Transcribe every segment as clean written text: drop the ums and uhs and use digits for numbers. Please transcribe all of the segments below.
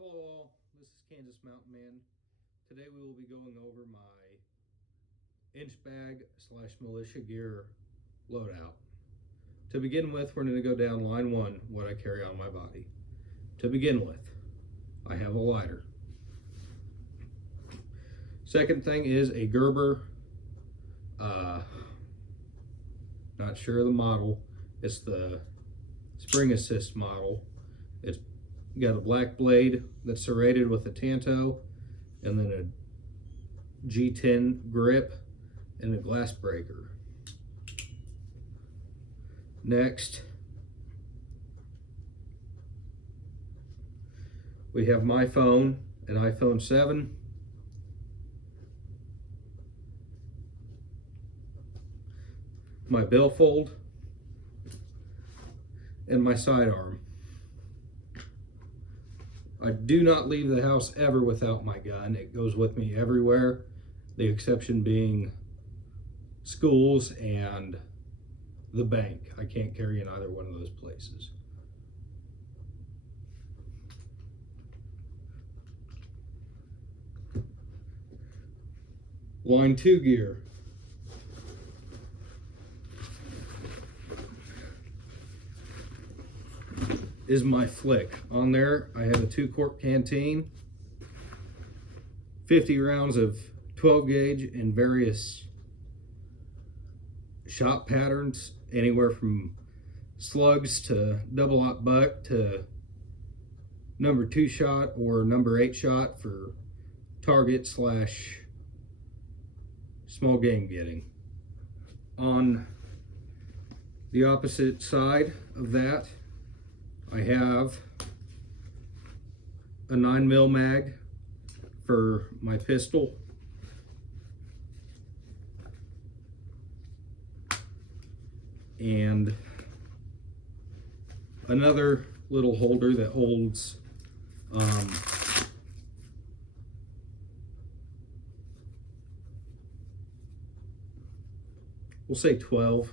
Hello all, this is Kansas Mountain Man. Today we will be going over my inch bag / militia gear loadout. To begin with, we're going to go down line one, what I carry on my body. To begin with, I have a lighter. Second thing is a Gerber, not sure of the model. It's the spring assist model. It's got a black blade that's serrated with a Tanto, and then a G10 grip and a glass breaker. Next, we have my phone, an iPhone 7. My billfold, and my sidearm. I do not leave the house ever without my gun. It goes with me everywhere, the exception being schools and the bank. I can't carry in either one of those places. Line 2 gear. Is my flick. On there I have a 2-quart canteen, 50 rounds of 12 gauge in various shot patterns, anywhere from slugs to double-aught buck to number 2 shot or number 8 shot for target / small game getting. On the opposite side of that, I have a 9mm mag for my pistol, and another little holder that holds we'll say 12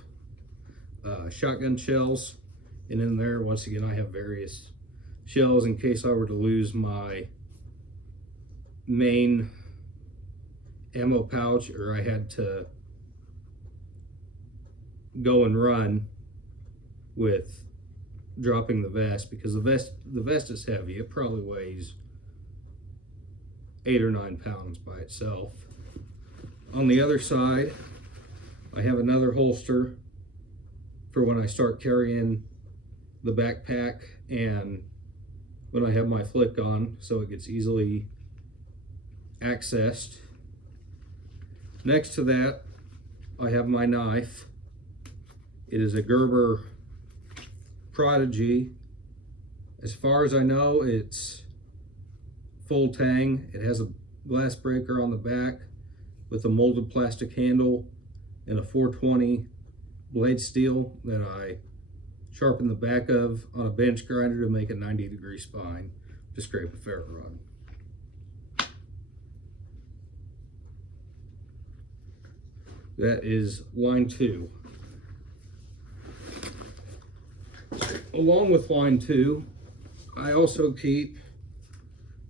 shotgun shells. And in there, once again, I have various shells in case I were to lose my main ammo pouch, or I had to go and run with dropping the vest, because the vest is heavy. It probably weighs 8 or 9 pounds by itself. On the other side, I have another holster for when I start carrying the backpack and when I have my flick on, so it gets easily accessed. Next to that, I have my knife. It is a Gerber Prodigy. As far as I know, it's full tang. It has a glass breaker on the back with a molded plastic handle and a 420 blade steel that I sharpen the back of on a bench grinder to make a 90-degree spine to scrape a ferro rod. That is line 2. Along with line 2, I also keep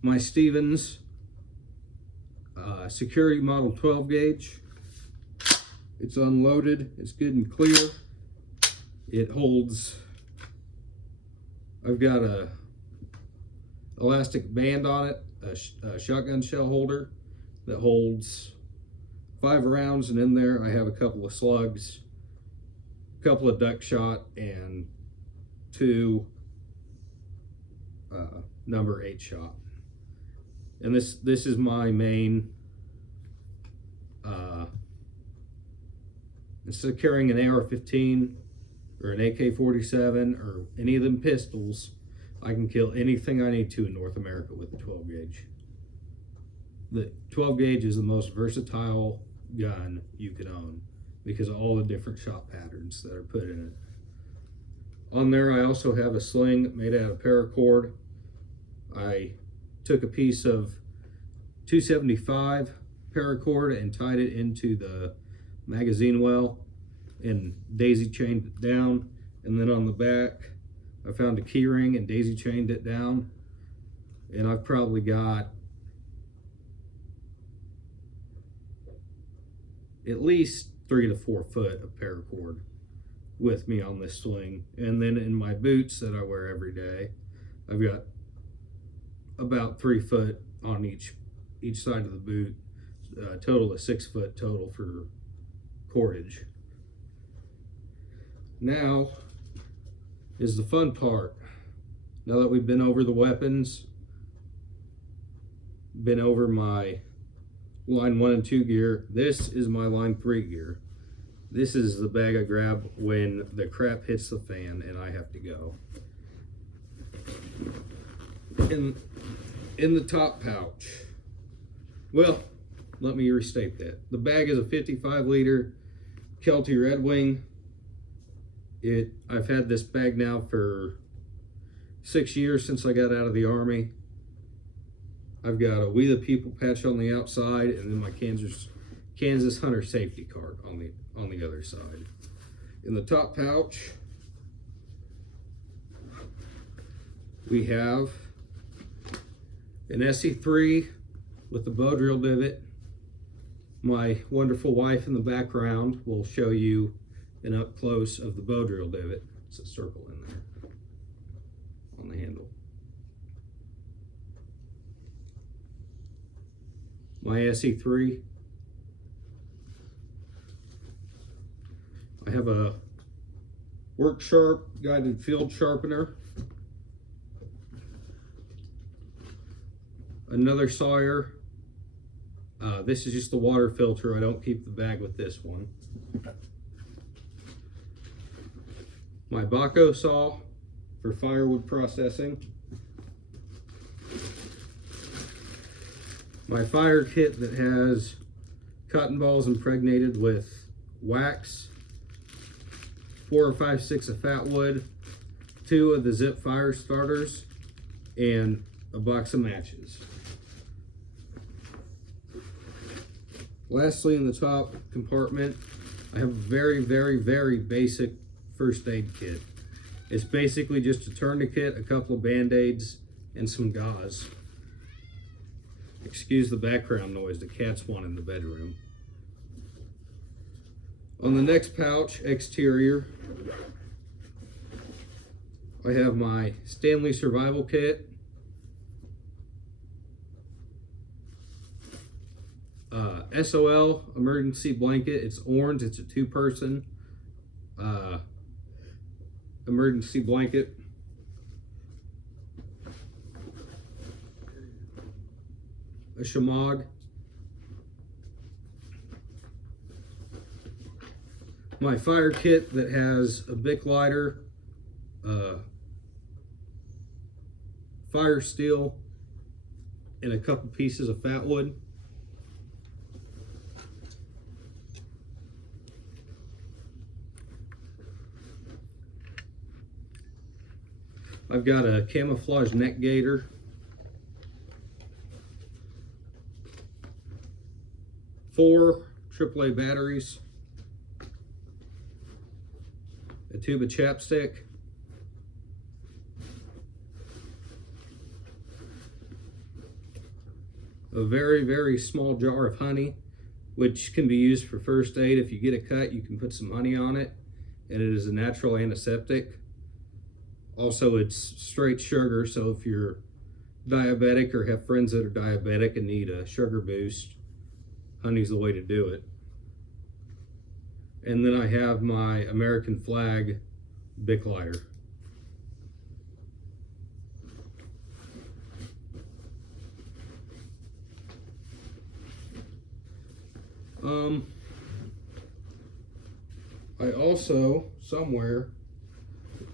my Stevens Security Model 12 gauge. It's unloaded, it's good and clear. It holds, I've got a elastic band on it, a shotgun shell holder that holds 5 rounds, and in there I have a couple of slugs, a couple of duck shot, and 2 number 8 shot. And this is my main, instead of carrying an AR-15 or an AK-47 or any of them pistols, I can kill anything I need to in North America with the 12 gauge. The 12 gauge is the most versatile gun you can own because of all the different shot patterns that are put in it. On there I also have a sling made out of paracord. I took a piece of 275 paracord and tied it into the magazine well and daisy chained it down, and then on the back I found a key ring and daisy chained it down. and I've probably got at least 3 to 4 foot of paracord with me on this swing. And then in my boots that I wear every day, I've got about 3 foot on each side of the boot, total of 6 foot total for cordage. Now is the fun part. Now that we've been over the weapons, been over my line 1 and 2 gear, this is my line 3 gear. This is the bag I grab when the crap hits the fan and I have to go. In the top pouch, well, let me restate that. The bag is a 55 liter Kelty Red Wing. I've had this bag now for 6 years since I got out of the Army. I've got a We the People patch on the outside, and then my Kansas Hunter safety card on the other side. In the top pouch, we have an SE3 with the bow drill divot. My wonderful wife in the background will show you an up close of the bow drill divot. It's a circle in there on the handle. My SE3. I have a Work Sharp guided field sharpener. Another Sawyer. This is just the water filter. I don't keep the bag with this one. My Baco saw for firewood processing. My fire kit that has cotton balls impregnated with wax, 4 or 5 sticks of fat wood, 2 of the Zip fire starters, and a box of matches. Lastly, in the top compartment, I have a very, very, very basic first aid kit. It's basically just a tourniquet, a couple of band-aids, and some gauze. Excuse the background noise, the cat's one in the bedroom. On the next pouch, exterior, I have my Stanley survival kit, SOL emergency blanket. It's orange. It's a 2-person emergency blanket. A Shemagh. My fire kit that has a Bic lighter, fire steel, and a couple pieces of fat wood. I've got a camouflage neck gaiter. Four AAA batteries. A tube of chapstick. A very, very small jar of honey, which can be used for first aid. If you get a cut, you can put some honey on it, and it is a natural antiseptic. Also, it's straight sugar, so if you're diabetic or have friends that are diabetic and need a sugar boost, honey's the way to do it. And then I have my American flag Bic lighter. I also, somewhere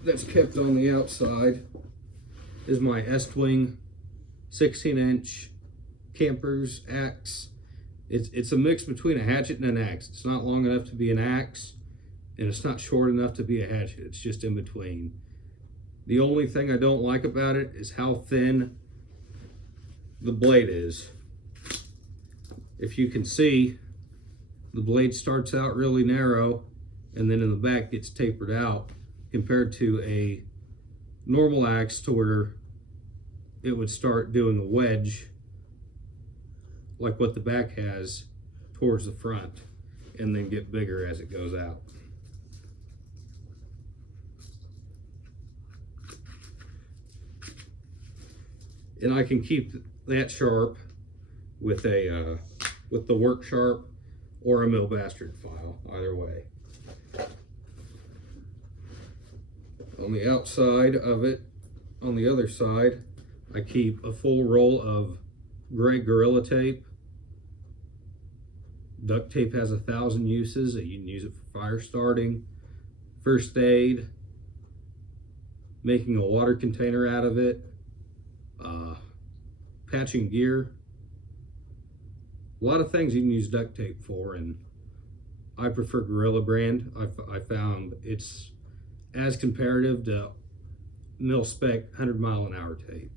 that's kept on the outside, is my Estwing 16-inch Campers axe. It's a mix between a hatchet and an axe. It's not long enough to be an axe, and it's not short enough to be a hatchet. It's just in between. The only thing I don't like about it is how thin the blade is. If you can see, the blade starts out really narrow, and then in the back gets tapered out, compared to a normal axe to where it would start doing a wedge like what the back has towards the front, and then get bigger as it goes out. And I can keep that sharp with the work sharp or a mill bastard file, either way. On the outside of it, on the other side, I keep a full roll of gray Gorilla Tape. Duct tape has 1,000 uses. You can use it for fire starting, first aid, making a water container out of it, patching gear. A lot of things you can use duct tape for, and I prefer Gorilla brand. I found it's as comparative to mil spec 100-mile-an-hour tape.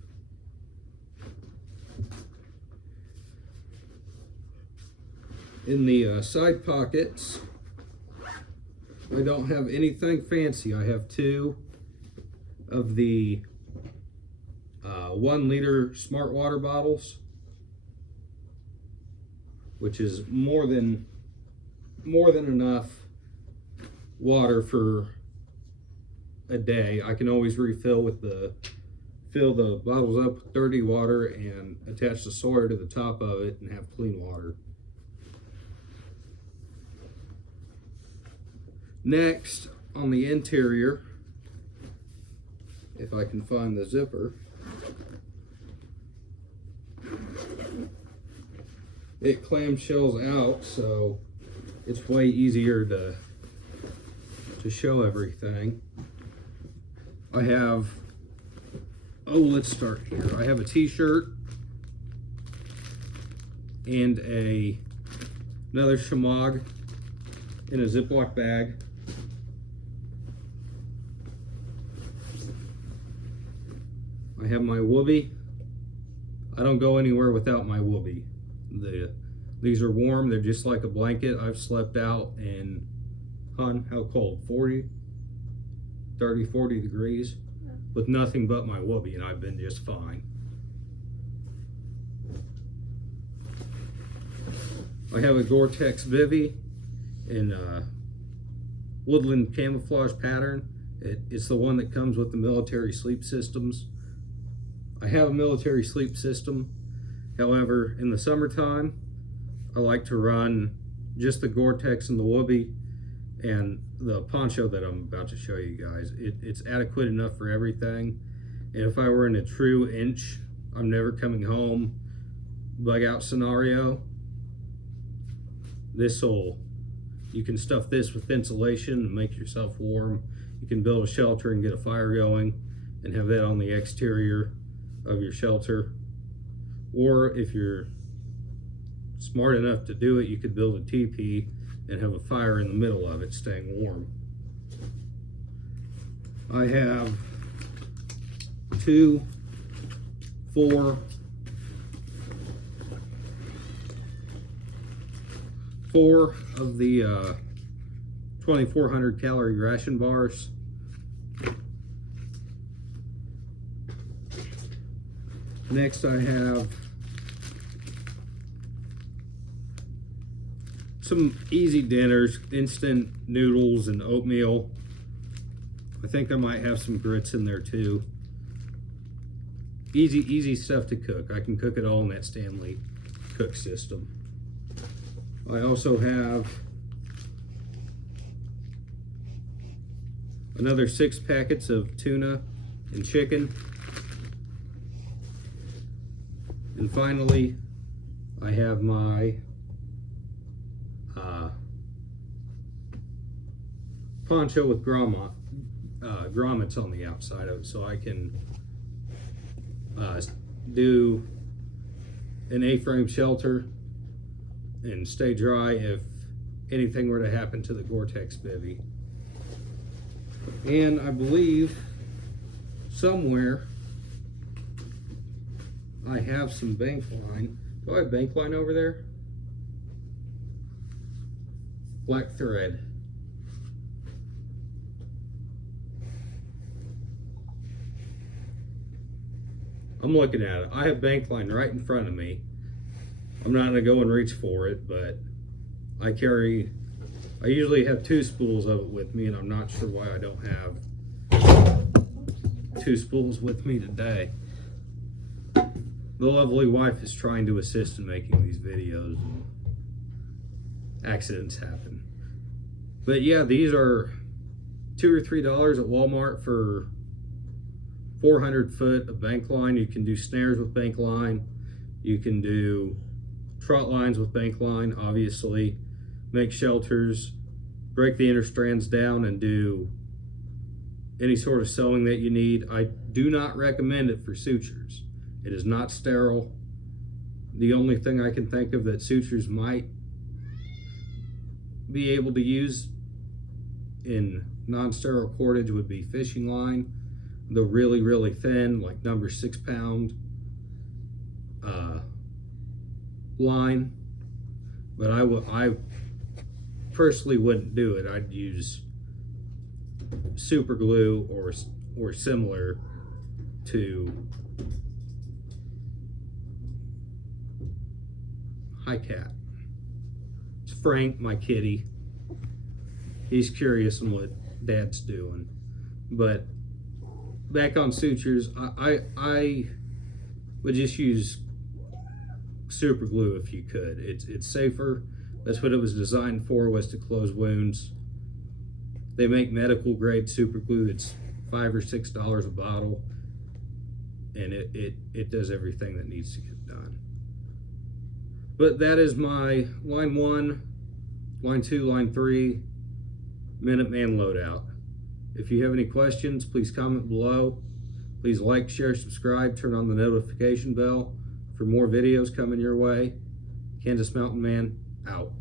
In the side pockets, I don't have anything fancy. I have 2 of the 1-liter smart water bottles, which is more than enough water for a day. I can always refill fill the bottles up with dirty water and attach the Sawyer to the top of it and have clean water. Next, on the interior, if I can find the zipper, it clamshells out, so it's way easier to show everything. I have, let's start here. I have a t-shirt and another Shemagh in a Ziploc bag. I have my Whoopee. I don't go anywhere without my Whoopee. These are warm. They're just like a blanket. I've slept out in, how cold? 40 degrees with nothing but my Whoopee, and I've been just fine. I have a Gore-Tex Vivi in woodland camouflage pattern. It's the one that comes with the military sleep systems. I have a military sleep system. However, in the summertime, I like to run just the Gore-Tex and the Whoopee and the poncho that I'm about to show you guys. It's adequate enough for everything. And if I were in a true inch, I'm never coming home bug out scenario, you can stuff this with insulation and make yourself warm. You can build a shelter and get a fire going and have that on the exterior of your shelter. Or if you're smart enough to do it, you could build a teepee and have a fire in the middle of it, staying warm. I have 2, 4 of the 2,400 calorie ration bars. Next, I have some easy dinners, instant noodles and oatmeal. I think I might have some grits in there too. Easy stuff to cook. I can cook it all in that Stanley cook system. I also have another 6 packets of tuna and chicken. And finally, I have my poncho with grommets on the outside of it, so I can do an A-frame shelter and stay dry if anything were to happen to the Gore-Tex Vivi. And I believe somewhere I have some bank line. Do I have bank line over there? Black thread. I'm looking at it. I have bank line right in front of me. I'm not gonna go and reach for it, but I usually have 2 spools of it with me, and I'm not sure why I don't have 2 spools with me today. The lovely wife is trying to assist in making these videos, and accidents happen. But yeah, these are $2 or $3 at Walmart for 400 foot of bank line. You can do snares with bank line. You can do trot lines with bank line, obviously. Make shelters, break the inner strands down, and do any sort of sewing that you need. I do not recommend it for sutures. It is not sterile. The only thing I can think of that sutures might be able to use in non-sterile cordage would be fishing line, the really, really thin, like number 6 pound line. But I personally wouldn't do it. I'd use super glue or similar to Hi Cat. It's Frank, my kitty. He's curious on what Dad's doing. But back on sutures, I would just use super glue if you could. It's safer. That's what it was designed for, was to close wounds. They make medical grade super glue. It's $5 or $6 a bottle, and it does everything that needs to get done. But that is my line 1, line 2, line 3 Minuteman loadout. If you have any questions, please comment below. Please like, share, subscribe, turn on the notification bell for more videos coming your way. Kansas Mountain Man, out.